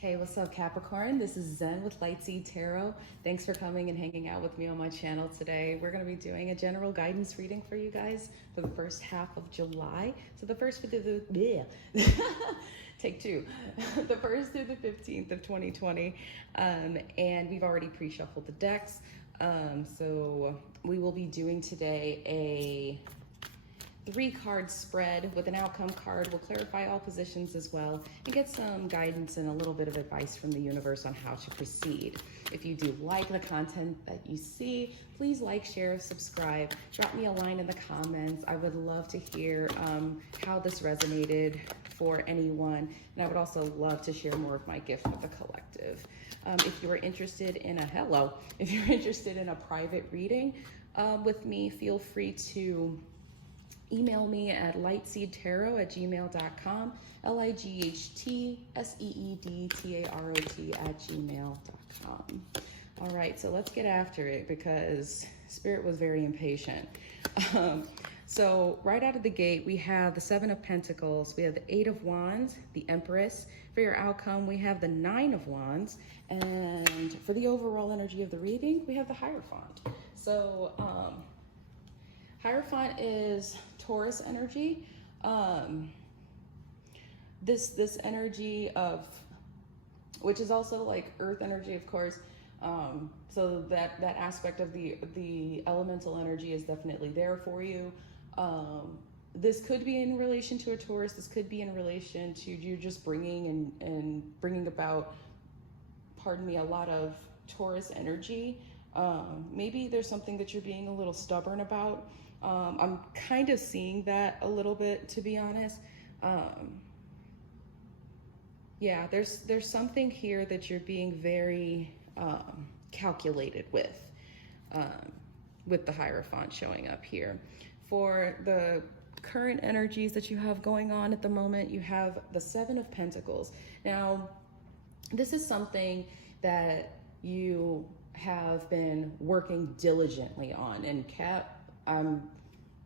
Hey, what's up, Capricorn? This is Zen with Lightseed Tarot. Thanks for coming and hanging out with me on my channel today. We're going to be doing a general guidance reading for you guys for the first half of July. So the first through the take two, the 1st through the 15th of 2020. And we've already pre-shuffled the decks. So we will be doing today a 3-card spread with an outcome card. We'll clarify all positions as well and get some guidance and a little bit of advice from the universe on how to proceed. If you do like the content that you see, please like, share, subscribe. Drop me a line in the comments. I would love to hear how this resonated for anyone. And I would also love to share more of my gift with the collective. If you're interested in if you're interested in a private reading with me, feel free to email me at lightseedtarot@gmail.com, lightseedtarot@gmail.com. All right, so let's get after it because Spirit was very impatient. So right out of the gate, we have the 7 of Pentacles, we have the 8 of Wands, the Empress. For your outcome, we have the 9 of Wands, and for the overall energy of the reading, we have the Hierophant. So Hierophant is Taurus energy. This energy of, which is also like earth energy, of course. So that aspect of the elemental energy is definitely there for you. This could be in relation to a Taurus. This could be in relation to you just bringing and bringing about, pardon me, a lot of Taurus energy. Maybe there's something that you're being a little stubborn about. I'm kind of seeing that a little bit, to be honest. Yeah, there's something here that you're being very calculated with the Hierophant showing up here. For the current energies that you have going on at the moment, you have the 7 of Pentacles. Now, this is something that you have been working diligently on, and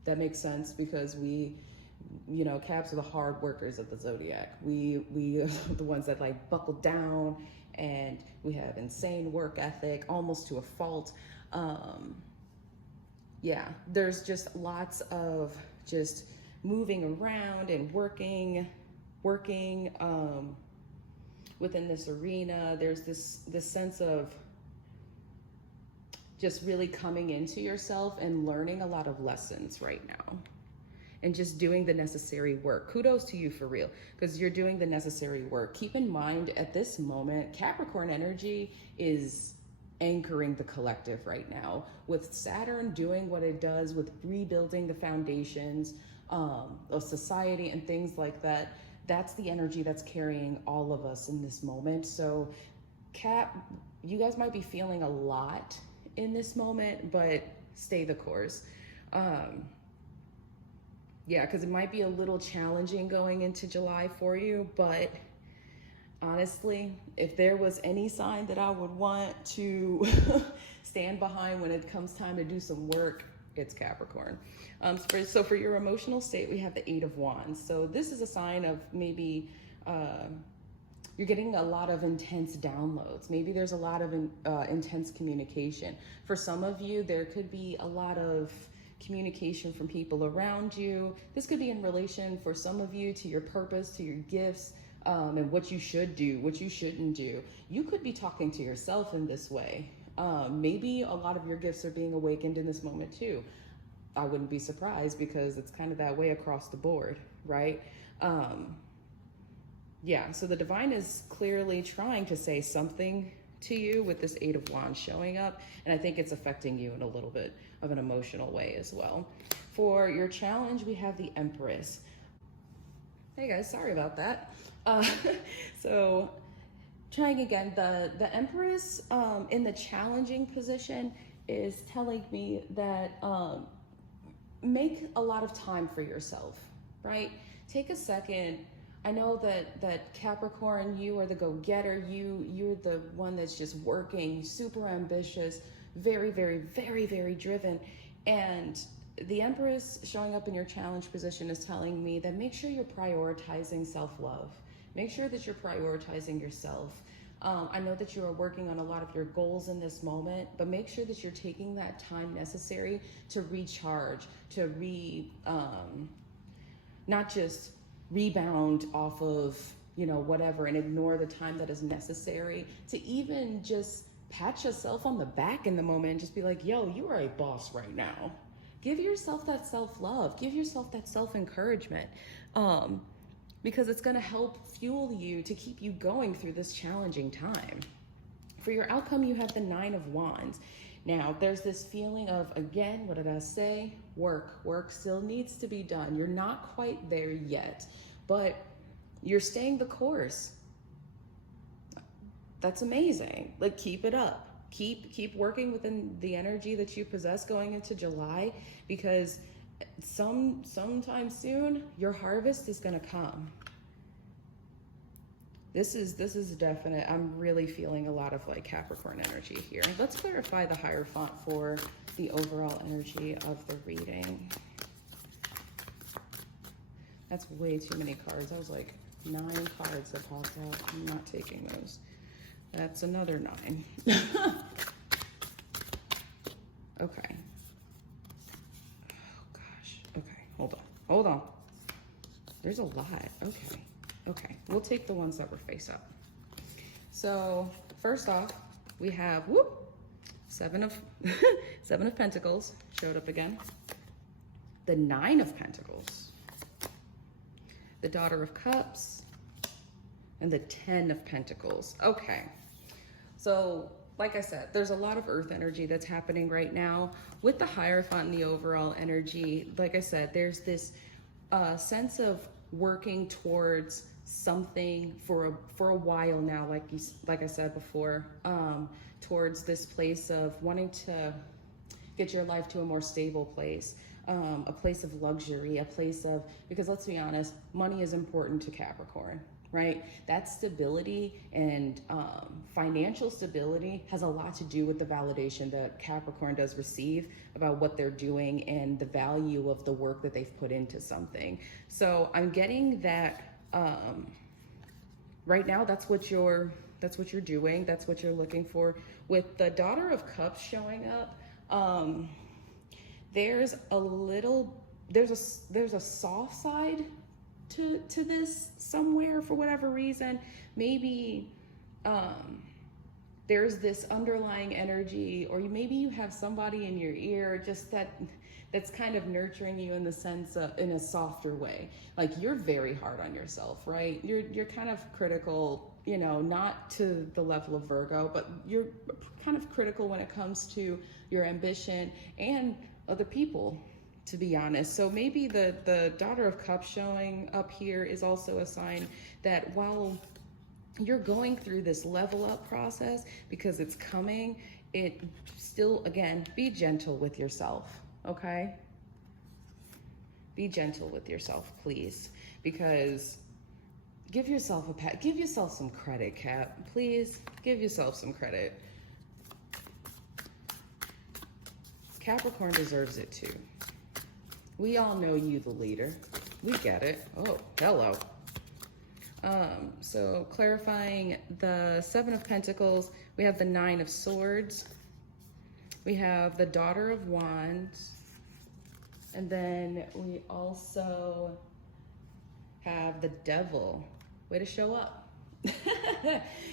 that makes sense because Caps are the hard workers of the zodiac. We are the ones that like buckle down, and we have insane work ethic, almost to a fault. Yeah, there's just lots of just moving around and working within this arena. There's this sense of just really coming into yourself and learning a lot of lessons right now and just doing the necessary work. Kudos to you for real, because you're doing the necessary work. Keep in mind at this moment, Capricorn energy is anchoring the collective right now, with Saturn doing what it does with rebuilding the foundations of society and things like that. That's the energy that's carrying all of us in this moment. So Cap, you guys might be feeling a lot in this moment, but stay the course. Yeah, because it might be a little challenging going into July for you, but honestly, if there was any sign that I would want to stand behind when it comes time to do some work, it's Capricorn. So for your emotional state, we have the 8 of Wands. So this is a sign of maybe you're getting a lot of intense downloads. Maybe there's a lot of intense communication. For some of you, there could be a lot of communication from people around you. This could be in relation for some of you to your purpose, to your gifts, and what you should do, what you shouldn't do. You could be talking to yourself in this way. Maybe a lot of your gifts are being awakened in this moment too. I wouldn't be surprised because it's kind of that way across the board, right? Yeah, so the divine is clearly trying to say something to you with this 8 of Wands showing up, and I think it's affecting you in a little bit of an emotional way as well. For your challenge, we have the Empress. Hey guys, sorry about that. So trying again, the Empress in the challenging position is telling me that make a lot of time for yourself, right? Take a second. I know that Capricorn, you are the go-getter. You're the one that's just working, super ambitious, very, very, very, very driven. And the Empress showing up in your challenge position is telling me that make sure you're prioritizing self-love. make sure that you're prioritizing yourself. I know that you are working on a lot of your goals in this moment, but make sure that you're taking that time necessary to recharge, to not just rebound off of, you know, whatever, and ignore the time that is necessary to even just pat yourself on the back in the moment and just be like, yo, you are a boss right now. Give yourself that self-love, give yourself that self-encouragement. Because it's going to help fuel you to keep you going through this challenging time. For your outcome, you have the 9 of Wands. Now, there's this feeling of, again, what did I say? Work still needs to be done. You're not quite there yet, but you're staying the course. That's amazing. Like, keep it up. Keep working within the energy that you possess going into July, because sometime soon your harvest is going to come. This is definite. I'm really feeling a lot of like Capricorn energy here. Let's clarify the Hierophant for the overall energy of the reading. That's way too many cards. I was like 9 cards that popped out. I'm not taking those. That's another 9. Okay. Hold on. There's a lot. Okay. We'll take the ones that were face up. So first off, we have 7 of Pentacles showed up again. The 9 of Pentacles, the Daughter of Cups, and the 10 of Pentacles. Okay. So like I said, there's a lot of earth energy that's happening right now with the Hierophant and the overall energy. Like I said, there's this sense of working towards something for a while now, like I said before, towards this place of wanting to get your life to a more stable place, a place of luxury, a place of, because let's be honest, money is important to Capricorn. Right? That stability and financial stability has a lot to do with the validation that Capricorn does receive about what they're doing and the value of the work that they've put into something. So I'm getting that right now, that's what you're doing. That's what you're looking for. With the Daughter of Cups showing up, there's a soft side to this somewhere for whatever reason. Maybe there's this underlying energy, or maybe you have somebody in your ear just that's kind of nurturing you in the sense of, in a softer way. Like, you're very hard on yourself, right? You're kind of critical, you know, not to the level of Virgo, but you're kind of critical when it comes to your ambition and other people, to be honest. So maybe the Daughter of Cups showing up here is also a sign that while you're going through this level up process, because it's coming, it still, again, be gentle with yourself, okay? Be gentle with yourself, please, because give yourself a pat, give yourself some credit, Cap. Please give yourself some credit. Capricorn deserves it too. We all know you, the leader. We get it. Oh, hello. So clarifying the 7 of Pentacles, we have the 9 of Swords. We have the Daughter of Wands. And then we also have the Devil. Way to show up.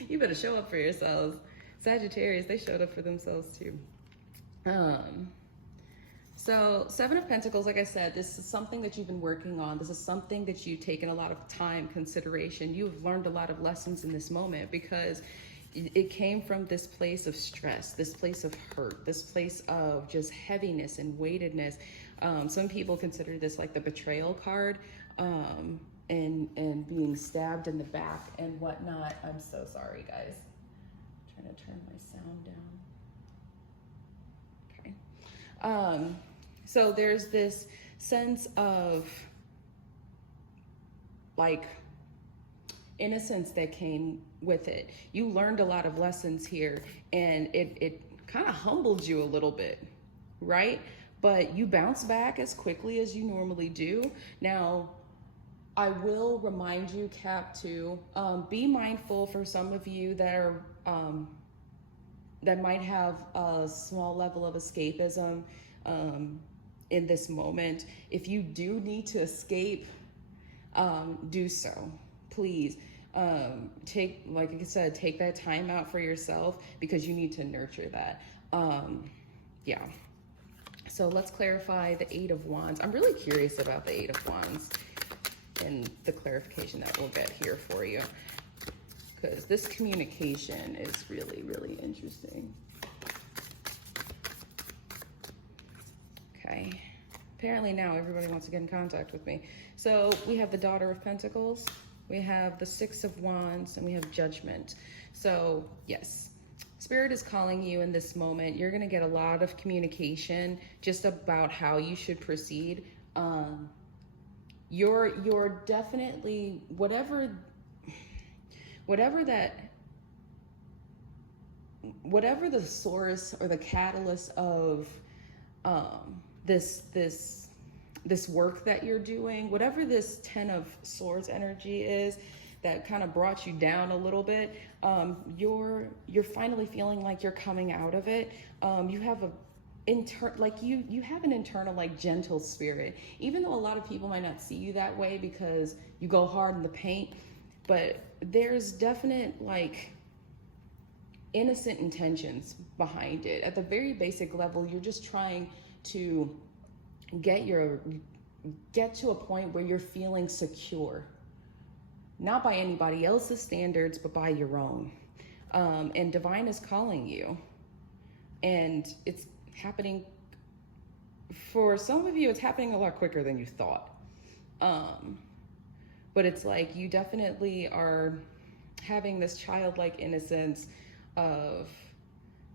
You better show up for yourselves. Sagittarius, they showed up for themselves too. So 7 of Pentacles, like I said, this is something that you've been working on. This is something that you've taken a lot of time, consideration. You've learned a lot of lessons in this moment, because it came from this place of stress, this place of hurt, this place of just heaviness and weightedness. Some people consider this like the betrayal card, and being stabbed in the back and whatnot. I'm so sorry, guys. I'm trying to turn my sound down. Okay. So there's this sense of like innocence that came with it. You learned a lot of lessons here, and it kind of humbled you a little bit, right? But you bounce back as quickly as you normally do. Now, I will remind you, Cap, to be mindful for some of you that are that might have a small level of escapism in this moment. If you do need to escape, do so, please. Like I said, take that time out for yourself because you need to nurture that. Yeah. So let's clarify the Eight of Wands. I'm really curious about the Eight of Wands and the clarification that we'll get here for you, because this communication is really, really interesting. Okay. Apparently now everybody wants to get in contact with me. So we have the Daughter of Pentacles, we have the Six of Wands, and we have Judgment. So yes, Spirit is calling you in this moment. You're going to get a lot of communication just about how you should proceed. You're definitely, whatever the source or the catalyst of this work that you're doing, whatever this Ten of Swords energy is that kind of brought you down a little bit, you're finally feeling like you're coming out of it. You have you have an internal like gentle spirit, even though a lot of people might not see you that way because you go hard in the paint, but there's definite like innocent intentions behind it. At the very basic level, you're just trying to get to a point where you're feeling secure, not by anybody else's standards, but by your own. And Divine is calling you, and it's happening for some of you. It's happening a lot quicker than you thought. But it's like you definitely are having this childlike innocence of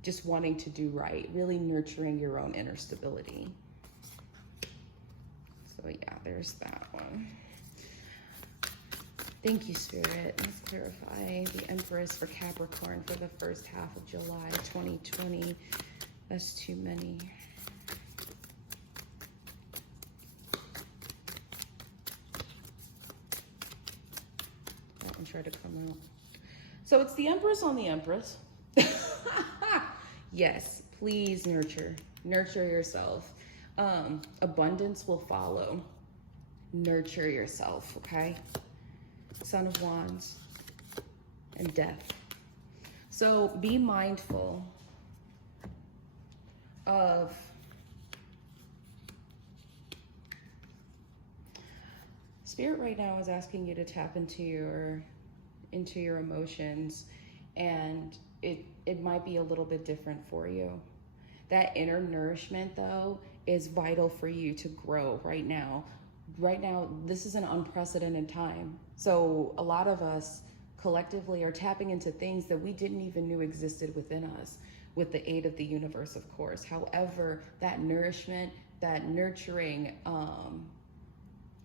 just wanting to do right, really nurturing your own inner stability. So yeah, there's that one. Thank you, Spirit. Let's clarify the Empress for Capricorn for the first half of July 2020. That's too many. That one tried to come out. So it's the Empress on the Empress. Yes, please nurture yourself. Abundance will follow. Nurture yourself, okay? Son of Wands and Death. So be mindful of Spirit right now is asking you to tap into your emotions, and it might be a little bit different for you. That inner nourishment though is vital for you to grow right now. Right now, this is an unprecedented time. So a lot of us collectively are tapping into things that we didn't even know existed within us, with the aid of the universe, of course. However, that nourishment, that nurturing,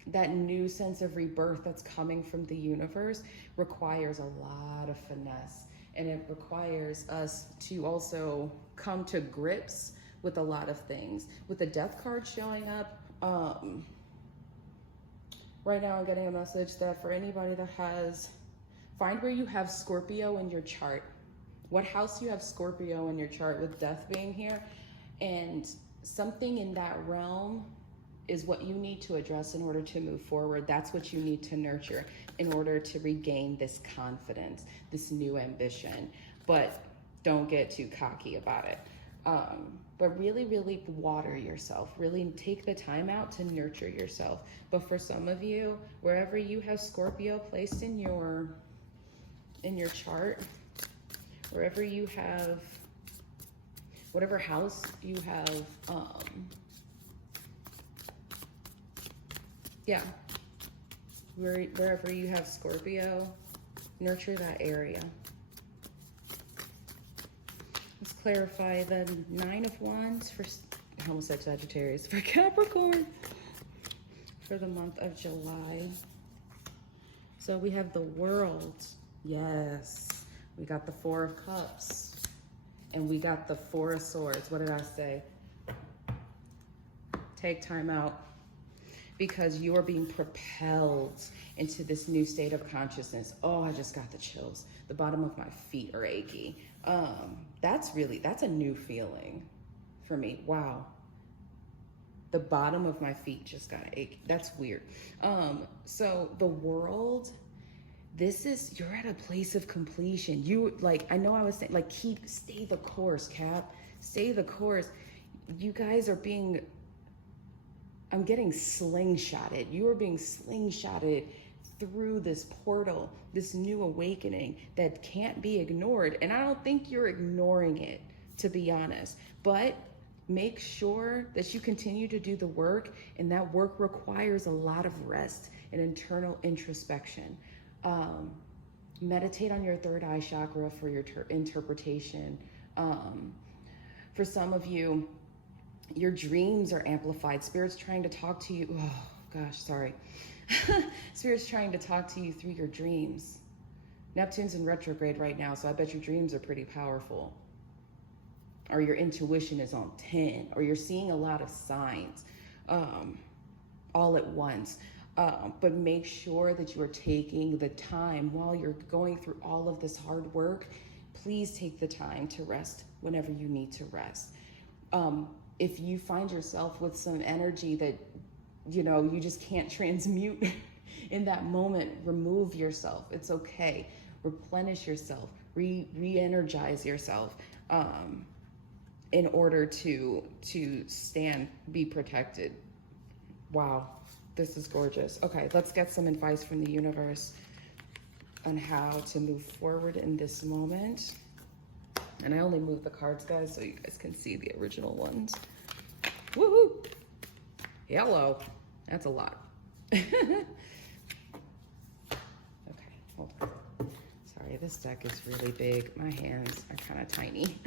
that new sense of rebirth that's coming from the universe requires a lot of finesse. And it requires us to also come to grips with a lot of things. With the Death card showing up, right now I'm getting a message that for anybody that find where you have Scorpio in your chart. What house you have Scorpio in your chart, with Death being here. And something in that realm is what you need to address in order to move forward. That's what you need to nurture in order to regain this confidence, this new ambition. But don't get too cocky about it. But really, really water yourself. Really take the time out to nurture yourself. But for some of you, wherever you have Scorpio placed in your chart, wherever you have, whatever house you have, yeah, wherever you have Scorpio, nurture that area. Let's clarify the Nine of Wands for, I almost said Sagittarius, for Capricorn for the month of July. So we have the World. Yes. We got the Four of Cups. And we got the Four of Swords. What did I say? Take time out. because you are being propelled into this new state of consciousness. Oh, I just got the chills. The bottom of my feet are achy. That's a new feeling for me. Wow. The bottom of my feet just got achy. That's weird. So the world, you're at a place of completion. I know I was saying, like, stay the course, Cap. Stay the course. You guys are I'm getting slingshotted. You are being slingshotted through this portal, this new awakening that can't be ignored. And I don't think you're ignoring it, to be honest. But make sure that you continue to do the work, and that work requires a lot of rest and internal introspection. Meditate on your third eye chakra for your interpretation. For some of you, your dreams are amplified. Spirit's trying to talk to you. Oh, gosh, sorry. Spirit's trying to talk to you through your dreams. Neptune's in retrograde right now, so I bet your dreams are pretty powerful. Or your intuition is on 10, or you're seeing a lot of signs all at once. But make sure that you are taking the time while you're going through all of this hard work. Please take the time to rest whenever you need to rest. If you find yourself with some energy that, you just can't transmute in that moment, remove yourself. It's okay. Replenish yourself, re-energize yourself in order to be protected. Wow, this is gorgeous. Okay, let's get some advice from the universe on how to move forward in this moment. And I only moved the cards, guys, so you guys can see the original ones. Woohoo! Yellow. That's a lot. Okay, hold on. Sorry, this deck is really big. My hands are kind of tiny.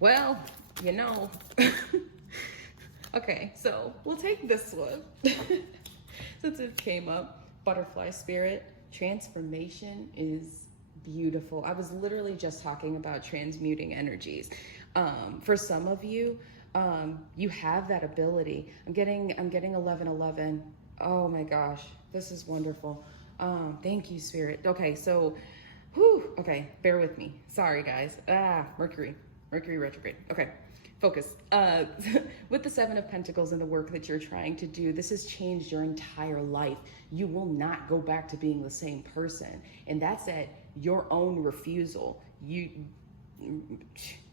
Well, Okay, so we'll take this one. Since it came up, butterfly spirit. Transformation is beautiful. I was literally just talking about transmuting energies. For some of you, you have that ability. I'm getting 1111. Oh my gosh, this is wonderful. Thank you, Spirit. Okay, so, okay, bear with me. Sorry, guys. Mercury retrograde. Okay, focus. With the Seven of Pentacles and the work that you're trying to do, this has changed your entire life. You will not go back to being the same person. And that's at your own refusal.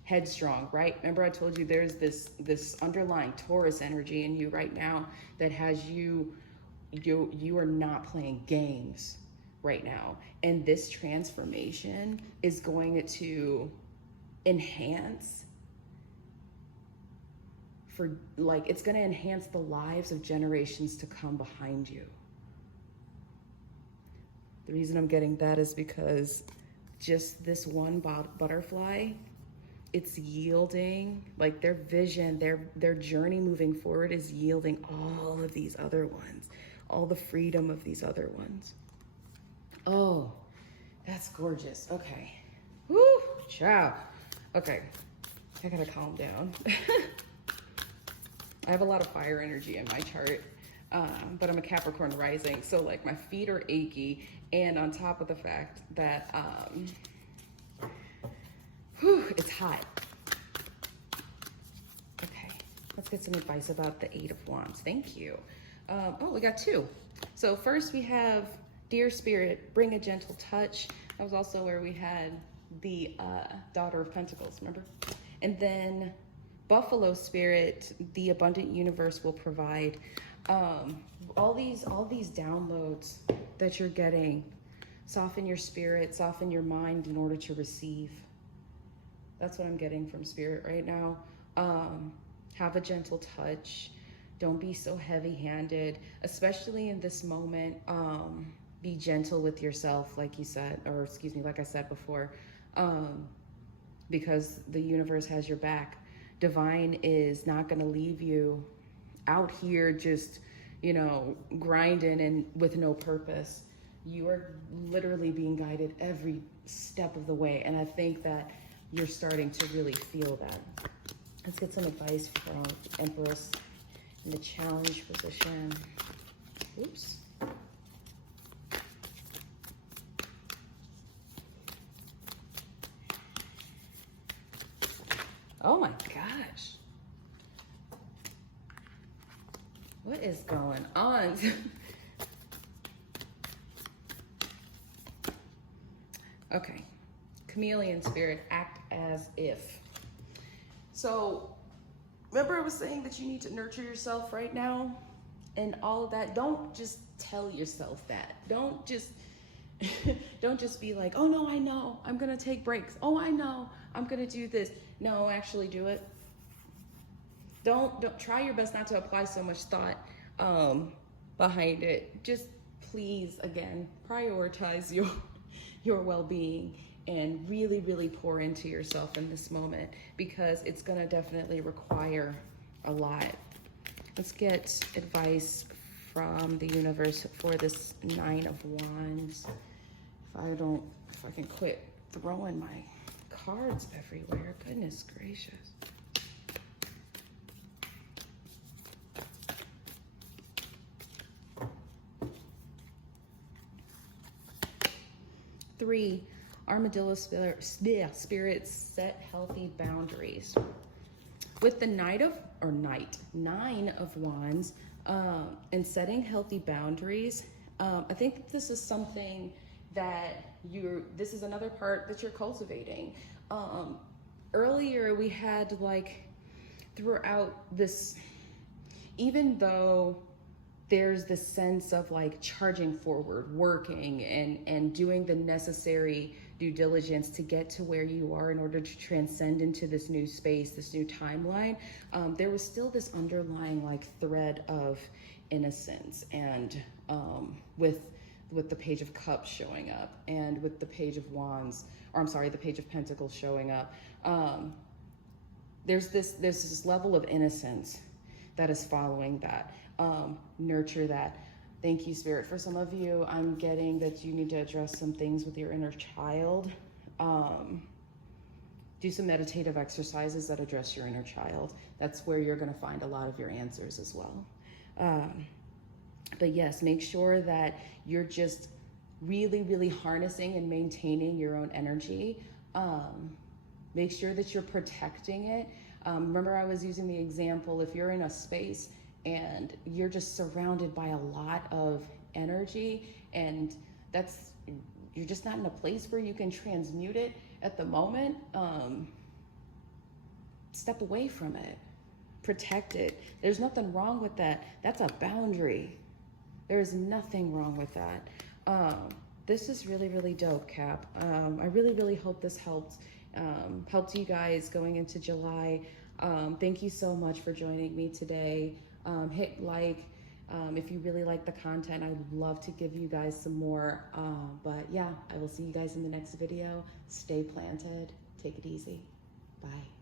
Headstrong, right? Remember I told you there's this underlying Taurus energy in you right now that has you are not playing games right now. And this transformation is going to enhance it's going to enhance the lives of generations to come behind you. The reason I'm getting that is because just this one butterfly, it's yielding, like their vision, their journey moving forward is yielding all of these other ones, all the freedom of these other ones. Oh, that's gorgeous. Okay. Woo, ciao. Okay, I gotta calm down. I have a lot of fire energy in my chart, but I'm a Capricorn rising, so like my feet are achy, and on top of the fact that it's hot. Okay, let's get some advice about the Eight of Wands. Thank you. Oh, we got two. So first we have Dear Spirit, bring a gentle touch. That was also where we had the Daughter of Pentacles, remember? And then Buffalo Spirit, the abundant universe will provide. All these downloads that you're getting, soften your spirit, soften your mind in order to receive. That's what I'm getting from Spirit right now. Have a gentle touch. Don't be so heavy-handed, especially in this moment. Be gentle with yourself, like you said, or excuse me, like I said before, because the universe has your back. Divine is not going to leave you out here just, grinding and with no purpose. You are literally being guided every step of the way, and I think that you're starting to really feel that. Let's get some advice from Empress in the challenge position. Oops. Oh my gosh. What is going on? Okay. Chameleon spirit, act as if. So, remember I was saying that you need to nurture yourself right now and all of that. Don't just tell yourself that. Don't just be like, oh no, I know, I'm gonna take breaks. Oh, I know, I'm gonna do this. No, actually do it. Don't try your best not to apply so much thought behind it. Just please, again, prioritize your well-being and really, really pour into yourself in this moment, because it's gonna definitely require a lot. Let's get advice from the universe for this Nine of Wands. If I can quit throwing my cards everywhere, goodness gracious. Three, armadillo spirits, set healthy boundaries. With the Nine of Wands, and setting healthy boundaries, I think this is something that this is another part that you're cultivating. Earlier we had like throughout this, even though there's this sense of like charging forward, working and doing the necessary due diligence to get to where you are in order to transcend into this new space, this new timeline, there was still this underlying like thread of innocence, and with the Page of Cups showing up, and with the Page of Wands, or I'm sorry, the Page of Pentacles showing up, there's this level of innocence that is following that. Nurture that. Thank you, Spirit. For some of you, I'm getting that you need to address some things with your inner child. Do some meditative exercises that address your inner child. That's where you're going to find a lot of your answers as well. But yes, make sure that you're just really, really harnessing and maintaining your own energy. Make sure that you're protecting it. Remember, I was using the example, if you're in a space and you're just surrounded by a lot of energy, and you're just not in a place where you can transmute it at the moment, step away from it, protect it. There's nothing wrong with that. That's a boundary. There is nothing wrong with that. This is really, really dope, Cap. I really, really hope this helped you guys going into July. Thank you so much for joining me today. Hit like if you really like the content. I would love to give you guys some more. But yeah, I will see you guys in the next video. Stay planted. Take it easy. Bye.